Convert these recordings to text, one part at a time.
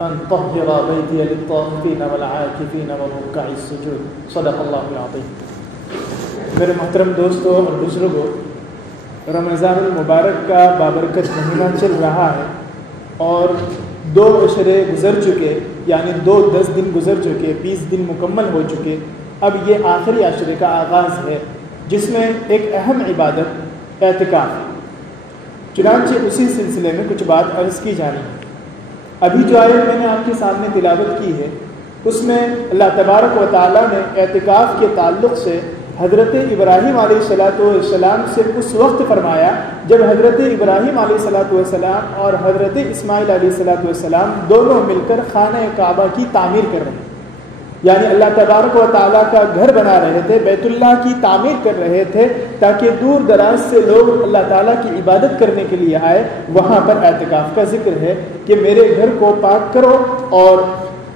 أن طهر بيتي للطائفين والعاكفين والركع السجود صدق اللہ العظیم۔ میرے محترم دوستوں اور بزرگوں، رمضان المبارک کا بابرکت مہینہ چل رہا ہے اور 2 عشرے گزر چکے، یعنی 10 دن گزر چکے، 20 دن مکمل ہو چکے۔ اب یہ آخری عشرے کا آغاز ہے جس میں ایک اہم عبادت اعتکاف ہے۔ چنانچہ اسی سلسلے میں کچھ بات عرض کی جانی ہے۔ ابھی جو آیت میں نے آپ کے سامنے تلاوت کی ہے اس میں اللہ تبارک و تعالیٰ نے اعتکاف کے تعلق سے حضرت ابراہیم علیہ السلام سے اس وقت فرمایا جب حضرت ابراہیم علیہ السلام اور حضرت اسماعیل علیہ السلام دونوں مل کر خانہ کعبہ کی تعمیر کر رہے ہیں، یعنی اللہ تبارک و تعالیٰ کا گھر بنا رہے تھے، بیت اللہ کی تعمیر کر رہے تھے تاکہ دور دراز سے لوگ اللہ تعالیٰ کی عبادت کرنے کے لیے آئے۔ وہاں پر اعتکاف کا ذکر ہے کہ میرے گھر کو پاک کرو اور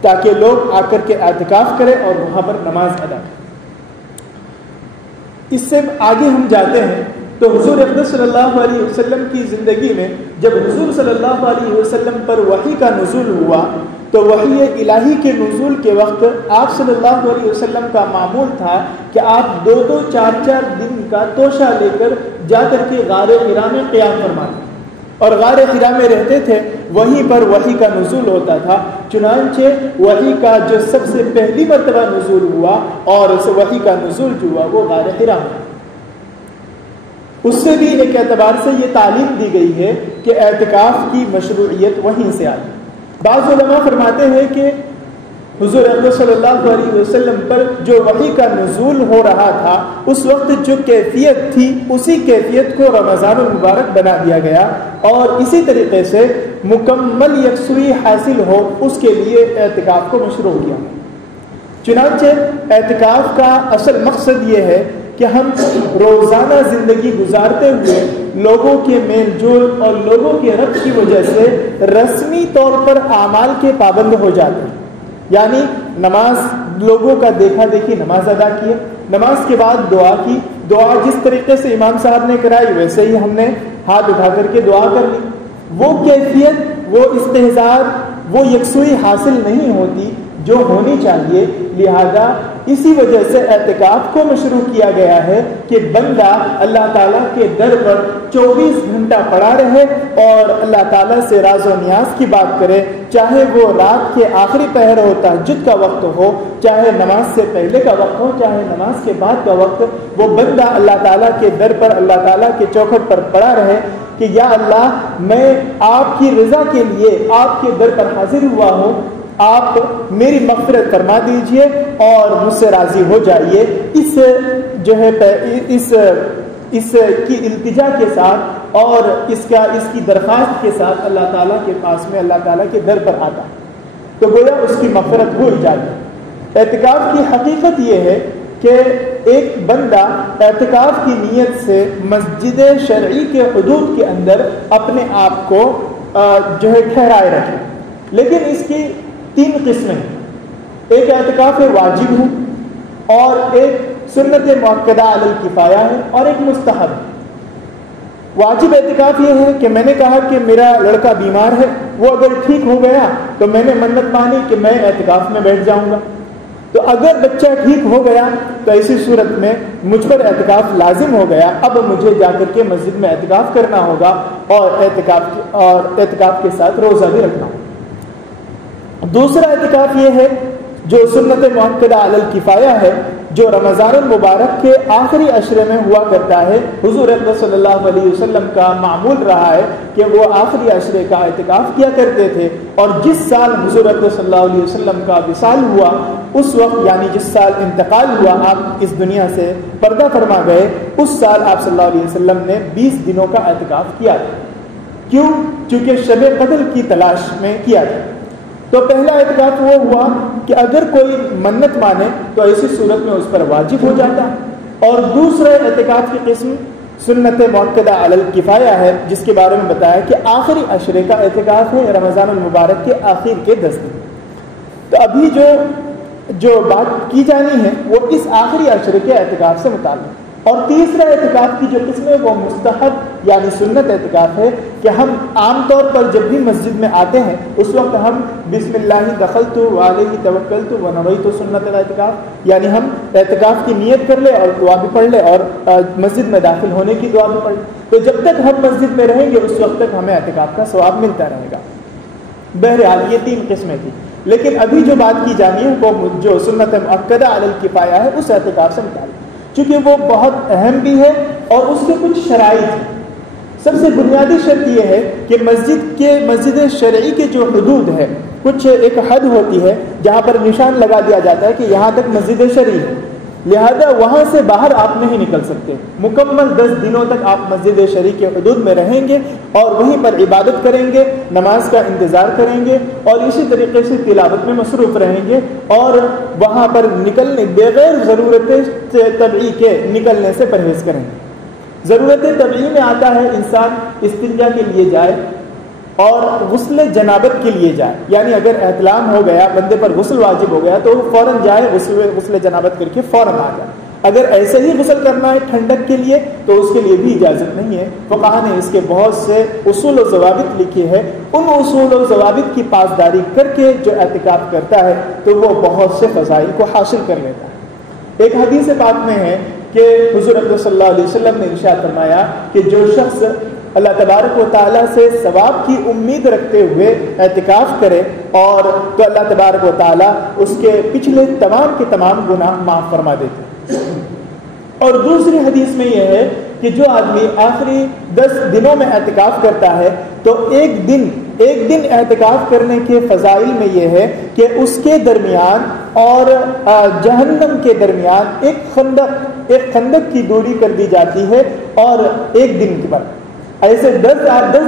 تاکہ لوگ آ کر کے اعتکاف کریں اور وہاں پر نماز ادا کریں۔ اس سے آگے ہم جاتے ہیں تو حضور اقدس صلی اللہ علیہ وسلم کی زندگی میں جب حضور صلی اللہ علیہ وسلم پر وحی کا نزول ہوا تو وحی الہی کے نزول کے وقت آپ صلی اللہ علیہ وسلم کا معمول تھا کہ آپ 2 4 دن کا توشہ لے کر جا کر کے غار حرا میں قیام فرماتے اور غار حرا میں رہتے تھے، وہیں پر وحی کا نزول ہوتا تھا۔ چنانچہ وحی کا جو سب سے پہلی مرتبہ نزول ہوا اور اس وحی کا نزول جو ہوا وہ غار حرا میں، اس سے بھی ایک اعتبار سے یہ تعلیم دی گئی ہے کہ اعتکاف کی مشروعیت وہیں سے آئی۔ بعض علماء فرماتے ہیں کہ حضور اقدس صلی اللہ علیہ وسلم پر جو وحی کا نزول ہو رہا تھا اس وقت جو کیفیت تھی اسی کیفیت کو رمضان المبارک بنا دیا گیا اور اسی طریقے سے مکمل یکسوئی حاصل ہو اس کے لیے اعتکاف کو مشروع کیا۔ چنانچہ اعتکاف کا اصل مقصد یہ ہے کہ ہم روزانہ زندگی گزارتے ہوئے لوگوں کے میل جول اور لوگوں کے ربط کی وجہ سے رسمی طور پر اعمال کے پابند ہو جاتے ہیں، یعنی نماز لوگوں کا دیکھا دیکھی نماز ادا کی، نماز کے بعد دعا کی، دعا جس طریقے سے امام صاحب نے کرائی ویسے ہی ہم نے ہاتھ اٹھا کر کے دعا کر لی۔ وہ کیفیت، وہ استحضار، وہ یکسوئی حاصل نہیں ہوتی جو ہونی چاہیے۔ لہذا اسی وجہ سے اعتکاف کو مشروع کیا گیا ہے کہ بندہ اللہ تعالیٰ کے در پر 24 گھنٹہ پڑا رہے اور اللہ تعالیٰ سے راز و نیاز کی بات کرے، چاہے وہ رات کے آخری پہر ہو، تہجد کا وقت ہو، چاہے نماز سے پہلے کا وقت ہو، چاہے نماز کے بعد کا وقت، وہ بندہ اللہ تعالیٰ کے در پر، اللہ تعالیٰ کے چوکھٹ پر پڑا رہے کہ یا اللہ میں آپ کی رضا کے لیے آپ کے در پر حاضر ہوا ہوں، آپ میری مغفرت فرما دیجئے اور مجھ سے راضی ہو جائیے۔ اس جو ہے اس کی التجا کے ساتھ اور اس کی درخواست کے ساتھ اللہ تعالیٰ کے پاس میں، اللہ تعالیٰ کے در پر آتا تو گویا اس کی مغفرت ہو ہی جاتی۔ اعتکاف کی حقیقت یہ ہے کہ ایک بندہ اعتکاف کی نیت سے مسجد شرعی کے حدود کے اندر اپنے آپ کو جو ہے ٹھہرائے رکھے، لیکن اس کی 3 قسمیں ہیں۔ ایک اعتکاف واجب ہے اور ایک سنت مؤکدہ علی الکفایہ ہے اور ایک مستحب ہے۔ واجب اعتکاف یہ ہے کہ میں نے کہا کہ میرا لڑکا بیمار ہے، وہ اگر ٹھیک ہو گیا تو میں نے منت مانی کہ میں اعتکاف میں بیٹھ جاؤں گا، تو اگر بچہ ٹھیک ہو گیا تو ایسی صورت میں مجھ پر اعتکاف لازم ہو گیا، اب مجھے جا کر کے مسجد میں اعتکاف کرنا ہوگا اور اعتکاف کے ساتھ روزہ بھی رکھنا ہوگا۔ دوسرا اعتکاف یہ ہے جو سنت مؤکدہ علی الکفایہ ہے، جو رمضان المبارک کے آخری عشرے میں ہوا کرتا ہے۔ حضور اقدس صلی اللہ علیہ وسلم کا معمول رہا ہے کہ وہ آخری عشرے کا اعتکاف کیا کرتے تھے، اور جس سال حضور اقدس صلی اللہ علیہ وسلم کا وصال ہوا اس وقت، یعنی جس سال انتقال ہوا، آپ اس دنیا سے پردہ فرما گئے، اس سال آپ صلی اللہ علیہ وسلم نے 20 دنوں کا اعتکاف کیا تھا۔ کیوں؟ چونکہ شب قدر کی تلاش میں کیا تھا۔ تو پہلا اعتکاف وہ ہوا کہ اگر کوئی منت مانے تو ایسی صورت میں اس پر واجب ہو جاتا، اور دوسرے اعتکاف کی قسم سنت مؤکدہ علی الکفایہ ہے، جس کے بارے میں بتایا کہ آخری عشرے کا اعتکاف ہے، رمضان المبارک کے آخر کے 10 دن۔ تو ابھی جو بات کی جانی ہے وہ اس آخری عشرے کے اعتکاف سے متعلق۔ اور تیسرا اعتکاف کی جو قسم ہے وہ مستحب یعنی سنت اعتکاف ہے کہ ہم عام طور پر جب بھی مسجد میں آتے ہیں اس وقت ہم بسم اللہ دخلت وعلیہ توکلت ونویت سنت الاعتکاف، یعنی ہم اعتکاف کی نیت کر لیں اور دعا بھی پڑھ لیں اور مسجد میں داخل ہونے کی دعا بھی پڑھ لیں، تو جب تک ہم مسجد میں رہیں گے اس وقت تک ہمیں اعتکاف کا ثواب ملتا رہے گا۔ بہرحال یہ 3 قسمیں تھی، لیکن ابھی جو بات کی جانی ہے وہ جو سنت مؤکدہ علی الکفایہ ہے اس اعتکاف سے متعلق، چونکہ وہ بہت اہم بھی ہے اور اس کے کچھ شرائط ہیں۔ سب سے بنیادی شرط یہ ہے کہ مسجد شرعی کے جو حدود ہے، کچھ ایک حد ہوتی ہے جہاں پر نشان لگا دیا جاتا ہے کہ یہاں تک مسجد شرعی ہے، لہذا وہاں سے باہر آپ نہیں نکل سکتے، مکمل 10 دنوں تک آپ مسجد شرعی کے حدود میں رہیں گے اور وہیں پر عبادت کریں گے، نماز کا انتظار کریں گے اور اسی طریقے سے تلاوت میں مصروف رہیں گے، اور وہاں پر نکلنے بغیر ضرورت طبعی کے نکلنے سے پرہیز کریں گے۔ ضرورت طبعی میں آتا ہے انسان استنجا کے لیے جائے اور غسل جنابت کے لیے جائے، یعنی اگر احتلام ہو گیا، بندے پر غسل واجب ہو گیا تو وہ فوراً جائے، غسل جنابت کر کے فوراً آ جائے۔ اگر ایسے ہی غسل کرنا ہے ٹھنڈک کے لیے تو اس کے لیے بھی اجازت نہیں ہے، فقہاء نے اس کے بہت سے اصول و ضوابط لکھے ہیں، ان اصول و ضوابط کی پاسداری کر کے جو اعتکاف کرتا ہے تو وہ بہت سے فضائل کو حاصل کر لیتا ہے۔ ایک حدیث پاک میں ہے کہ حضور اکرم صلی اللہ علیہ وسلم نے ارشاد فرمایا کہ جو شخص اللہ تبارک و تعالیٰ سے ثواب کی امید رکھتے ہوئے اعتکاف کرے اور تو اللہ تبارک و تعالیٰ اس کے پچھلے تمام کے تمام گناہ معاف فرما دیتے۔ اور دوسری حدیث میں یہ ہے کہ جو آدمی آخری 10 دنوں میں اعتکاف کرتا ہے تو ایک دن اعتکاف کرنے کے فضائل میں یہ ہے کہ اس کے درمیان اور جہنم کے درمیان ایک خندق کی دوری کر دی جاتی ہے، اور ایک دن کے بعد ایسے 10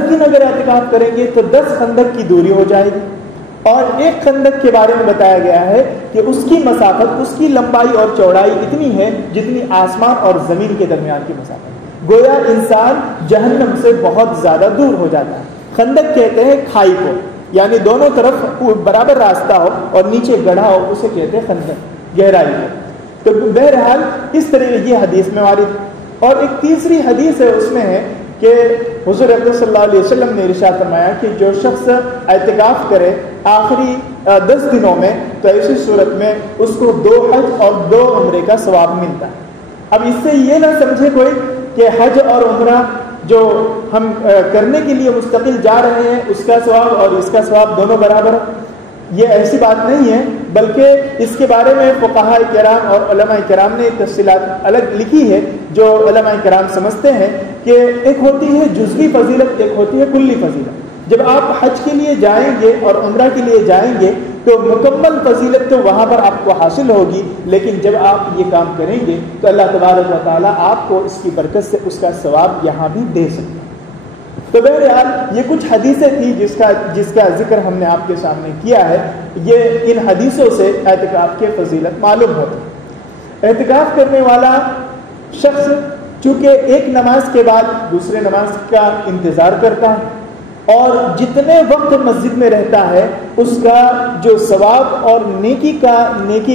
دن اگر اعتکاف کریں گے تو 10 خندق کی دوری ہو جائے گی، اور ایک خندق کے بارے میں بتایا گیا ہے کہ اس کی مسافت، اس کی لمبائی اور چوڑائی اتنی ہے جتنی آسمان اور زمین کے درمیان کی مسافت، گویا انسان جہنم سے بہت زیادہ دور ہو جاتا ہے۔ خندق کہتے ہیں کھائی کو، یعنی دونوں طرف برابر راستہ ہو اور نیچے گڑھا ہو، اسے کہتے ہیں خندق، گہرائی ہے۔ تو بہرحال اس طرح یہ حدیث میں وارد۔ اور ایک تیسری حدیث ہے، اس میں ہے کہ حضور اکرم صلی اللہ علیہ وسلم نے ارشاد فرمایا کہ جو شخص اعتکاف کرے آخری 10 دنوں میں تو ایسی صورت میں اس کو 2 حج اور 2 عمرے کا ثواب ملتا ہے۔ اب اس سے یہ نہ سمجھے کوئی کہ حج اور عمرہ جو ہم کرنے کے لیے مستقل جا رہے ہیں اس کا ثواب اور اس کا ثواب دونوں برابر، یہ ایسی بات نہیں ہے، بلکہ اس کے بارے میں فقہاء کرام اور علماء کرام نے تفصیلات الگ لکھی ہے، جو علماء کرام سمجھتے ہیں کہ ایک ہوتی ہے جزوی فضیلت، ایک ہوتی ہے کلی فضیلت۔ جب آپ حج کے لیے جائیں گے اور عمرہ کے لیے جائیں گے تو مکمل فضیلت تو وہاں پر آپ کو حاصل ہوگی، لیکن جب آپ یہ کام کریں گے تو اللہ تبارک و تعالیٰ آپ کو اس کی برکت سے اس کا ثواب یہاں بھی دے سکتے ہیں۔ تو بہرحال یہ کچھ حدیثیں تھیں جس کا ذکر ہم نے آپ کے سامنے کیا ہے۔ یہ ان حدیثوں سے اعتکاف کے فضیلت معلوم ہوتی ہے۔ اعتکاف کرنے والا شخص چونکہ ایک نماز کے بعد دوسرے نماز کا انتظار کرتا ہے اور جتنے وقت مسجد میں رہتا ہے اس کا جو ثواب اور نیکی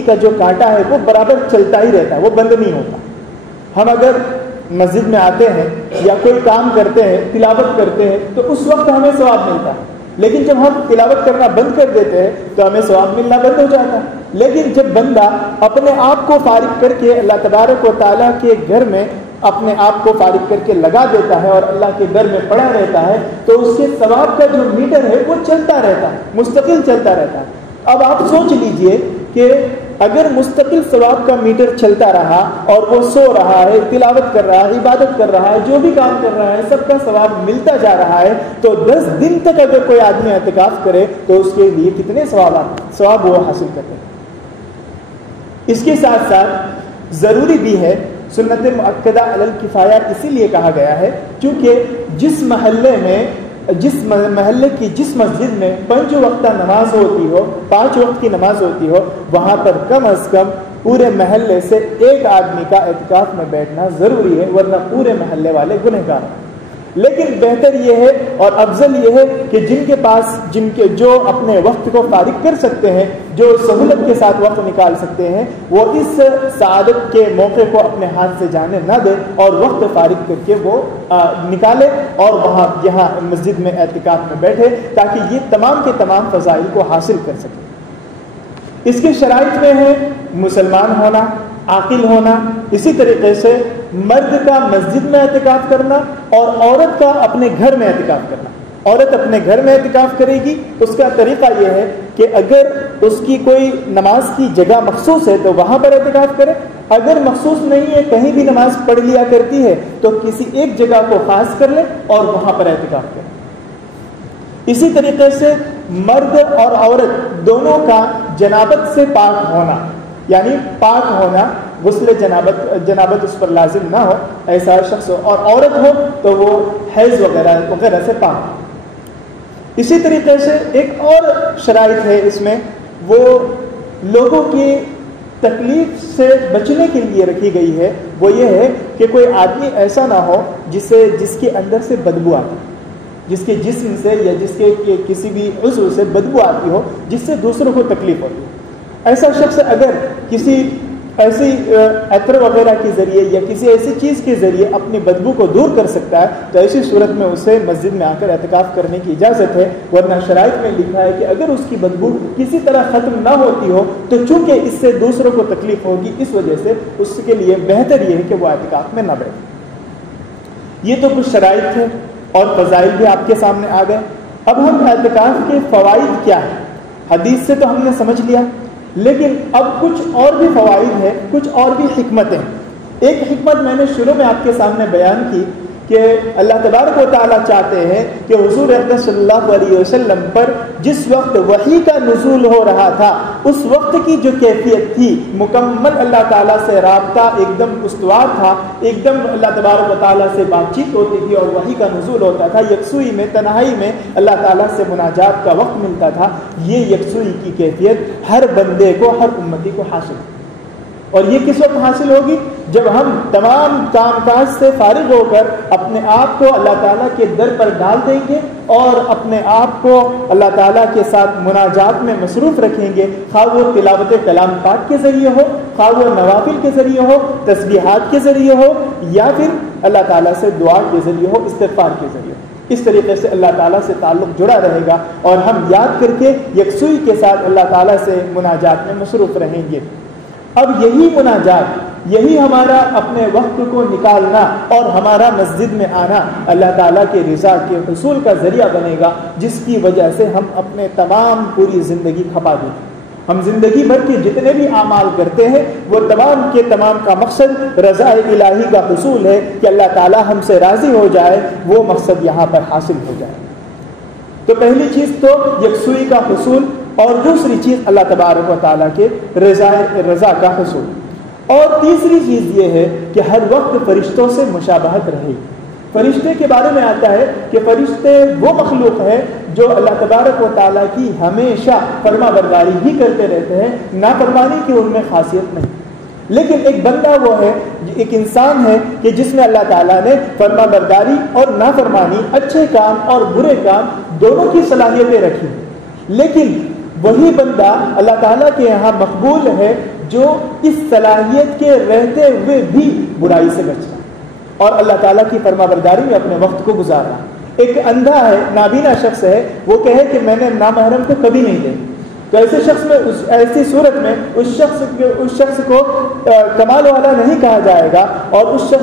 کا جو کانٹا ہے وہ برابر چلتا ہی رہتا ہے، وہ بند نہیں ہوتا۔ ہم اگر مسجد میں آتے ہیں یا کوئی کام کرتے ہیں، تلاوت کرتے ہیں تو اس وقت ہمیں ثواب ملتا ہے، لیکن جب ہم تلاوت کرنا بند کر دیتے ہیں تو ہمیں ثواب ملنا بند ہو جاتا ہے۔ لیکن جب بندہ اپنے آپ کو فارغ کر کے اللہ تبارک و تعالیٰ کے گھر میں اپنے آپ کو فارغ کر کے لگا دیتا ہے اور اللہ کے در میں پڑا رہتا ہے تو اس کے ثواب کا جو میٹر ہے وہ چلتا رہتا ہے، مستقل چلتا رہتا ہے۔ اب آپ سوچ لیجئے کہ اگر مستقل ثواب کا میٹر چلتا رہا اور وہ سو رہا ہے، تلاوت کر رہا ہے، عبادت کر رہا ہے، جو بھی کام کر رہا ہے سب کا ثواب ملتا جا رہا ہے، تو 10 دن تک اگر کوئی آدمی اعتکاف کرے تو اس کے لیے کتنے ثواب وہ حاصل کرتے ہیں۔ اس کے ساتھ ساتھ ضروری بھی ہے، سنت مؤکدہ علی الکفایہ اسی لیے کہا گیا ہے کیونکہ جس محلے کی جس مسجد میں 5 وقتہ نماز ہوتی ہو، 5 وقت کی نماز ہوتی ہو، وہاں پر کم از کم پورے محلے سے ایک آدمی کا اعتکاف میں بیٹھنا ضروری ہے، ورنہ پورے محلے والے گنہگار ہیں۔ لیکن بہتر یہ ہے اور افضل یہ ہے کہ جن کے جو اپنے وقت کو فارغ کر سکتے ہیں، جو سہولت کے ساتھ وقت نکال سکتے ہیں، وہ اس سعادت کے موقع کو اپنے ہاتھ سے جانے نہ دے اور وقت فارغ کر کے وہ نکالے اور وہاں یہاں مسجد میں اعتکاف میں بیٹھے تاکہ یہ تمام کے تمام فضائل کو حاصل کر سکے۔ اس کی شرائط میں ہے مسلمان ہونا، عاقل ہونا، اسی طریقے سے مرد کا مسجد میں اعتکاف کرنا اور عورت کا اپنے گھر میں اعتکاف کرنا۔ عورت اپنے گھر میں اعتکاف کرے گی، اس کا طریقہ یہ ہے کہ اگر اس کی کوئی نماز کی جگہ مخصوص ہے تو وہاں پر اعتکاف کرے، اگر مخصوص نہیں ہے، کہیں بھی نماز پڑھ لیا کرتی ہے تو کسی ایک جگہ کو خاص کر لے اور وہاں پر اعتکاف کرے۔ اسی طریقے سے مرد اور عورت دونوں کا جنابت سے پاک ہونا، یعنی پاک ہونا، غسل جنابت اس پر لازم نہ ہو، ایسا شخص ہو، اور عورت ہو تو وہ حیض وغیرہ سے پاک ہو۔ اسی طریقے سے ایک اور شرائط ہے اس میں، وہ لوگوں کی تکلیف سے بچنے کے لیے رکھی گئی ہے، وہ یہ ہے کہ کوئی آدمی ایسا نہ ہو جس کے اندر سے بدبو آتی، جس کے جسم سے یا جس کے کسی بھی عضو سے بدبو آتی ہو جس سے دوسروں کو تکلیف ہوتی ہے۔ ایسا شخص اگر کسی ایسی عطر وغیرہ کے ذریعے یا کسی ایسی چیز کے ذریعے اپنی بدبو کو دور کر سکتا ہے تو ایسی صورت میں اسے مسجد میں آ کر اعتکاف کرنے کی اجازت ہے، ورنہ شرائط میں لکھا ہے کہ اگر اس کی بدبو کسی طرح ختم نہ ہوتی ہو تو چونکہ اس سے دوسروں کو تکلیف ہوگی، اس وجہ سے اس کے لیے بہتر یہ ہے کہ وہ اعتکاف میں نہ بیٹھے۔ یہ تو کچھ شرائط تھے اور فضائل بھی آپ کے سامنے آ گئے۔ اب ہم اعتکاف کے فوائد کیا ہیں، حدیث سے تو ہم نے سمجھ لیا، لیکن اب کچھ اور بھی فوائد ہیں، کچھ اور بھی حکمتیں۔ ایک حکمت میں نے شروع میں آپ کے سامنے بیان کی کہ اللہ تبارک و تعالیٰ چاہتے ہیں کہ حضور اقدس صلی اللہ علیہ وسلم پر جس وقت وحی کا نزول ہو رہا تھا اس وقت کی جو کیفیت تھی، مکمل اللہ تعالیٰ سے رابطہ ایک دم استوار تھا، ایک دم اللہ تبارک و تعالیٰ سے بات چیت ہوتی تھی اور وحی کا نزول ہوتا تھا، یکسوئی میں تنہائی میں اللہ تعالیٰ سے مناجات کا وقت ملتا تھا، یہ یکسوئی کی کیفیت ہر بندے کو، ہر امتی کو حاصل ہے۔ اور یہ کس وقت حاصل ہوگی؟ جب ہم تمام کام کاج سے فارغ ہو کر اپنے آپ کو اللہ تعالیٰ کے در پر ڈال دیں گے اور اپنے آپ کو اللہ تعالیٰ کے ساتھ مناجات میں مصروف رکھیں گے، خواہ وہ تلاوت کلام پاک کے ذریعے ہو، خواہ وہ نوافل کے ذریعے ہو، تسبیحات کے ذریعے ہو، یا پھر اللہ تعالیٰ سے دعا کے ذریعے ہو، استغفار کے ذریعے ہو۔ اس طریقے سے اللہ تعالیٰ سے تعلق جڑا رہے گا اور ہم یاد کر کے یکسوئی کے ساتھ اللہ تعالیٰ سے مناجات میں مصروف رہیں گے۔ اب یہی مناجات، یہی ہمارا اپنے وقت کو نکالنا اور ہمارا مسجد میں آنا اللہ تعالیٰ کے رضا کے حصول کا ذریعہ بنے گا، جس کی وجہ سے ہم اپنے تمام پوری زندگی کھپا دیں۔ ہم زندگی بھر کے جتنے بھی اعمال کرتے ہیں وہ تمام کے تمام کا مقصد رضا الہی کا حصول ہے کہ اللہ تعالیٰ ہم سے راضی ہو جائے، وہ مقصد یہاں پر حاصل ہو جائے۔ تو پہلی چیز تو یکسوئی کا حصول، اور دوسری چیز اللہ تبارک و تعالیٰ کے رضا کا حصول، اور تیسری چیز یہ ہے کہ ہر وقت فرشتوں سے مشابہت رہے۔ فرشتے کے بارے میں آتا ہے کہ فرشتے وہ مخلوق ہے جو اللہ تبارک و تعالیٰ کی ہمیشہ فرما برداری ہی کرتے رہتے ہیں، نافرمانی کی ان میں خاصیت نہیں۔ لیکن ایک بندہ وہ ہے، ایک انسان ہے کہ جس میں اللہ تعالیٰ نے فرما برداری اور نافرمانی، اچھے کام اور برے کام دونوں کی صلاحیتیں رکھی، لیکن وہی بندہ اللہ تعالیٰ کے یہاں مقبول ہے جو اس صلاحیت کے رہتے ہوئے بھی برائی سے بچتا اور اللہ تعالیٰ کی فرما برداری میں اپنے وقت کو گزارا۔ ایک اندھا ہے، نابینا شخص ہے، وہ کہے کہ میں نے نامحرم کو کبھی نہیں دیکھا، تو ایسے شخص میں ایسی صورت میں اس شخص کو کمال والا نہیں کہا جائے گا اور اس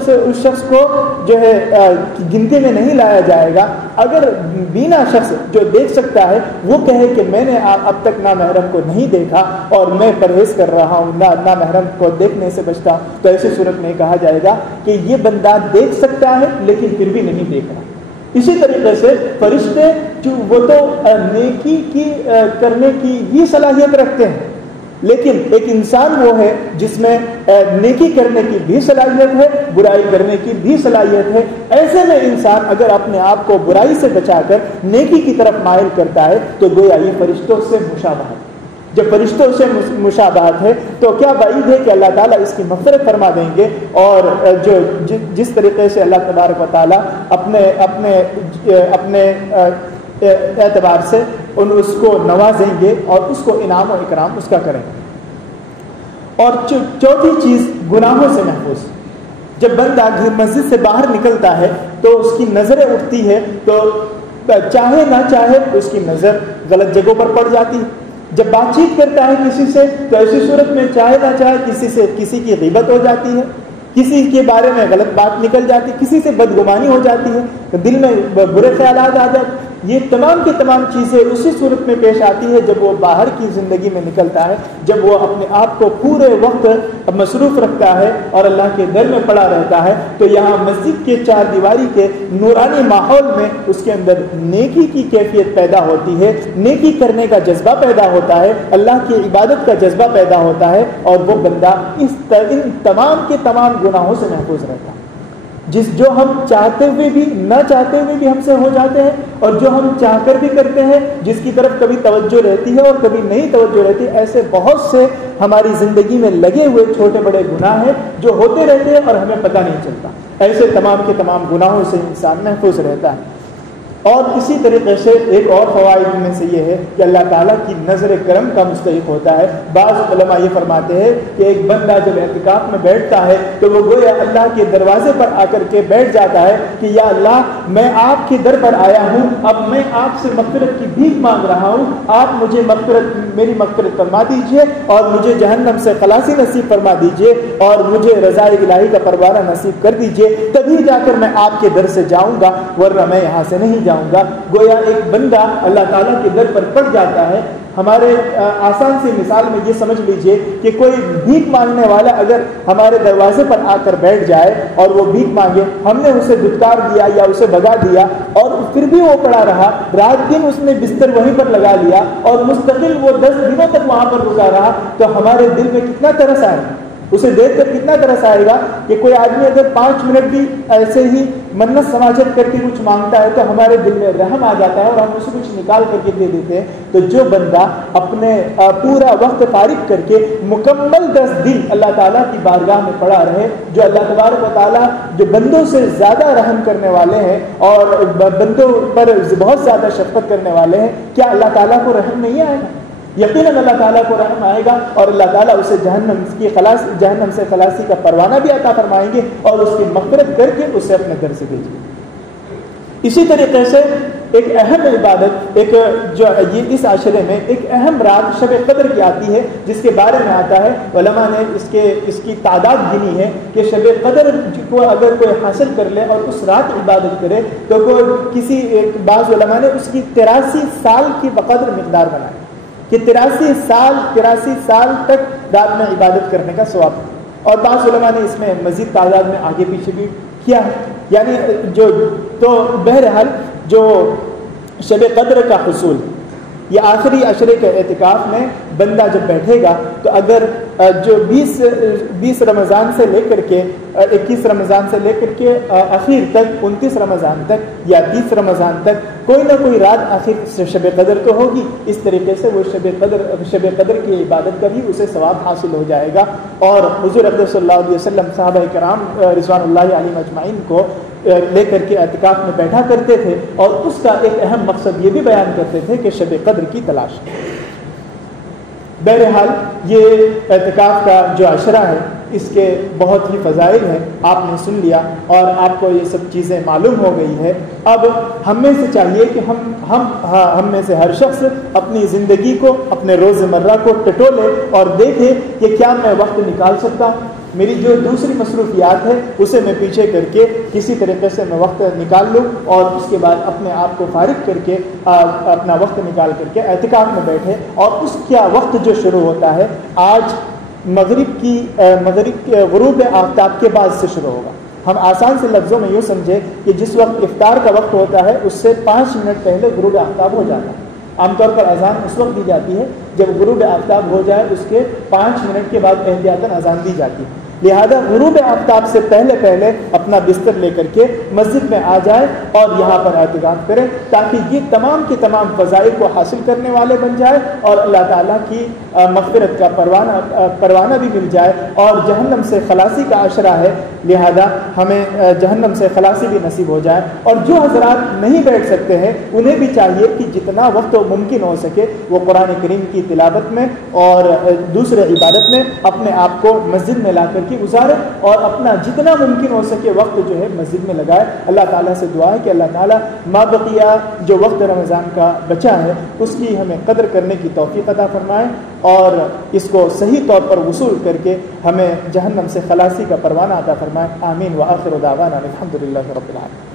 شخص کو جو ہے گنتی میں نہیں لایا جائے گا۔ اگر بینا شخص جو دیکھ سکتا ہے وہ کہے کہ میں نے اب تک نامحرم کو نہیں دیکھا اور میں پرہیز کر رہا ہوں، نامحرم کو دیکھنے سے بچتا ہوں، تو ایسی صورت میں کہا جائے گا کہ یہ بندہ دیکھ سکتا ہے لیکن پھر بھی نہیں دیکھ رہا۔ اسی طریقے سے فرشتے وہ تو نیکی کی کرنے کی ہی صلاحیت رکھتے ہیں، لیکن ایک انسان وہ ہے جس میں نیکی کرنے کی بھی صلاحیت ہے، برائی کرنے کی بھی صلاحیت ہے۔ ایسے میں انسان اگر اپنے آپ کو برائی سے بچا کر نیکی کی طرف مائل کرتا ہے تو گویا یہ فرشتوں سے مشابہت، جب فرشتوں سے مشابہت ہے تو کیا بعید ہے کہ اللہ تعالیٰ اس کی مغفرت فرما دیں گے، اور جو جس طریقے سے اللہ تبارک و تعالیٰ اپنے اعتبار سے اس کو نوازیں گے اور اس کو انعام و اکرام اس کا کریں گے۔ اور چوتھی چیز گناہوں سے محفوظ۔ جب بندہ مسجد سے باہر نکلتا ہے تو اس کی نظریں اٹھتی ہے، تو چاہے نہ چاہے اس کی نظر غلط جگہوں پر پڑ جاتی ہے۔ جب بات چیت کرتا ہے کسی سے تو ایسی صورت میں چاہے نہ چاہے کسی کی غیبت ہو جاتی ہے، کسی کے بارے میں غلط بات نکل جاتی، کسی سے بدگمانی ہو جاتی ہے، دل میں برے خیالات آ جاتے۔ یہ تمام کی تمام چیزیں اسی صورت میں پیش آتی ہے جب وہ باہر کی زندگی میں نکلتا ہے، جب وہ اپنے آپ کو پورے وقت مصروف رکھتا ہے اور اللہ کے در میں پڑا رہتا ہے۔ تو یہاں مسجد کے چار دیواری کے نورانی ماحول میں اس کے اندر نیکی کی کیفیت پیدا ہوتی ہے، نیکی کرنے کا جذبہ پیدا ہوتا ہے، اللہ کی عبادت کا جذبہ پیدا ہوتا ہے، اور وہ بندہ ان تمام کے تمام گناہوں سے محفوظ رہتا ہے، جو ہم چاہتے ہوئے بھی نہ چاہتے ہوئے بھی ہم سے ہو جاتے ہیں، اور جو ہم چاہ کر بھی کرتے ہیں، جس کی طرف کبھی توجہ رہتی ہے اور کبھی نہیں توجہ رہتی۔ ایسے بہت سے ہماری زندگی میں لگے ہوئے چھوٹے بڑے گناہ ہیں جو ہوتے رہتے ہیں اور ہمیں پتہ نہیں چلتا۔ ایسے تمام کے تمام گناہوں سے انسان محفوظ رہتا ہے۔ اور اسی طریقے سے ایک اور فوائد میں سے یہ ہے کہ اللہ تعالیٰ کی نظر کرم کا مستحق ہوتا ہے۔ بعض علماء یہ فرماتے ہیں کہ ایک بندہ جب اعتکاف میں بیٹھتا ہے تو وہ گویا اللہ کے دروازے پر آ کر کے بیٹھ جاتا ہے کہ یا اللہ، میں آپ کے در پر آیا ہوں، اب میں آپ سے مغفرت کی بھیک مانگ رہا ہوں، آپ مجھے میری مغفرت فرما دیجئے اور مجھے جہنم سے خلاصی نصیب فرما دیجئے اور مجھے رضا الہی کا پروانہ نصیب کر دیجئے، تبھی جا کر میں آپ کے در سے جاؤں گا، ورنہ میں یہاں سے نہیں جاؤں گا۔ گویا ایک بندہ اللہ تعالیٰ کے در پر پڑ جاتا ہے۔ ہمارے آسان سی مثال میں یہ سمجھ لیجئے کہ کوئی بھیک مانگنے والا اگر ہمارے دروازے پر آ کر بیٹھ جائے اور وہ بھیک مانگے، ہم نے اسے دھتکار دیا یا اسے بھگا دیا اور پھر بھی وہ پڑا رہا، رات دن اس نے بستر وہیں پر لگا لیا اور مستقل وہ 10 دنوں تک وہاں پر رکا رہا، تو ہمارے دل میں کتنا ترس آئے گا، اسے دیکھ کر کتنا ترس آئے گا کہ کوئی آدمی اگر 5 منٹ بھی ایسے ہی منت سماجت کر کے کچھ مانگتا ہے تو ہمارے دل میں رحم آ جاتا ہے اور ہم اسے کچھ نکال کر کے دے دیتے ہیں۔ تو جو بندہ اپنے پورا وقت فارغ کر کے مکمل 10 دن اللہ تعالیٰ کی بارگاہ میں پڑا رہے، جو اللہ تبارک و تعالیٰ جو بندوں سے زیادہ رحم کرنے والے ہیں اور بندوں پر بہت زیادہ شفقت کرنے والے ہیں، کیا اللہ تعالیٰ کو رحم نہیں آئے گا؟ یقیناً اللہ تعالیٰ کو رحم آئے گا اور اللہ تعالیٰ اسے جہنم سے خلاصی کا پروانہ بھی عطا فرمائیں گے اور اس کی مغفرت کر کے اسے اپنے گھر سے بھیجیں گے۔ اسی طریقے سے ایک اہم عبادت جو یہ اس عشرے میں ایک اہم رات شب قدر کی آتی ہے، جس کے بارے میں آتا ہے، علماء نے اس کی تعداد گنی ہے کہ شب قدر کو اگر کوئی حاصل کر لے اور اس رات عبادت کرے تو بعض علماء نے اس کی 83 سال کی بقدر مقدار بنائی کہ 83 سال تک رات میں عبادت کرنے کا ثواب ہے، اور بعض علماء نے اس میں مزید تعداد میں آگے پیچھے بھی کیا ہے۔ یعنی تو بہرحال جو شب قدر کا حصول یہ آخری عشرے کے اعتکاف میں بندہ جب بیٹھے گا تو اگر جو 20 رمضان سے لے کر کے 21 رمضان سے لے کر کے اخیر تک 29 رمضان تک یا 30 رمضان تک کوئی نہ کوئی رات آخر شب قدر تو ہوگی، اس طریقے سے وہ شب قدر کی عبادت کا بھی اسے ثواب حاصل ہو جائے گا۔ اور حضور اکرم صلی اللہ علیہ وسلم صحابہ کرام رضوان اللہ علیہم اجمعین کو لے کر کے اعتکاف میں بیٹھا کرتے تھے اور اس کا ایک اہم مقصد یہ بھی بیان کرتے تھے کہ شب قدر کی تلاش۔ بہرحال یہ اعتکاف کا جو عشرہ ہے اس کے بہت ہی فضائل ہیں، آپ نے سن لیا اور آپ کو یہ سب چیزیں معلوم ہو گئی ہے۔ اب ہم میں سے چاہیے کہ ہم میں سے ہر شخص اپنی زندگی کو، اپنے روزمرہ کو ٹٹولے اور دیکھے کہ کیا میں وقت نکال سکتا ہوں، میری جو دوسری مصروفیات ہے اسے میں پیچھے کر کے کسی طریقے سے میں وقت نکال لوں اور اس کے بعد اپنے آپ کو فارغ کر کے اپنا وقت نکال کر کے اعتکاف میں بیٹھے۔ اور اس کا وقت جو شروع ہوتا ہے آج مغرب کے غروب آفتاب کے بعد سے شروع ہوگا۔ ہم آسان سے لفظوں میں یوں سمجھے کہ جس وقت افطار کا وقت ہوتا ہے اس سے 5 منٹ پہلے غروب آفتاب ہو جاتا ہے۔ عام طور پر اذان اس وقت دی جاتی ہے جب غروب آفتاب ہو جائے، اس کے 5 منٹ کے بعد احتیاطاً اذان دی جاتی ہے۔ لہذا غروب آفتاب سے پہلے پہلے اپنا بستر لے کر کے مسجد میں آ جائیں اور یہاں پر اعتکاف کریں، تاکہ یہ تمام کے تمام فضائل کو حاصل کرنے والے بن جائے اور اللہ تعالیٰ کی مغفرت کا پروانہ بھی مل جائے، اور جہنم سے خلاصی کا عشرہ ہے، لہذا ہمیں جہنم سے خلاصی بھی نصیب ہو جائے۔ اور جو حضرات نہیں بیٹھ سکتے ہیں انہیں بھی چاہیے کہ جتنا وقت ممکن ہو سکے وہ قرآن کریم کی تلاوت میں اور دوسرے عبادت میں اپنے آپ کو مسجد میں لا کر کے گزارے، اور اپنا جتنا ممکن ہو سکے وقت جو ہے مسجد میں لگائے۔ اللہ تعالیٰ سے دعا ہے کہ اللہ تعالیٰ ما بقیہ جو وقت رمضان کا بچا ہے اس کی ہمیں قدر کرنے کی توفیق عطا فرمائے، اور اس کو صحیح طور پر وصول کر کے ہمیں جہنم سے خلاصی کا پروانہ عطا فرمائے۔ آمین۔ وآخر دعوانا الحمد للہ رب العالمین۔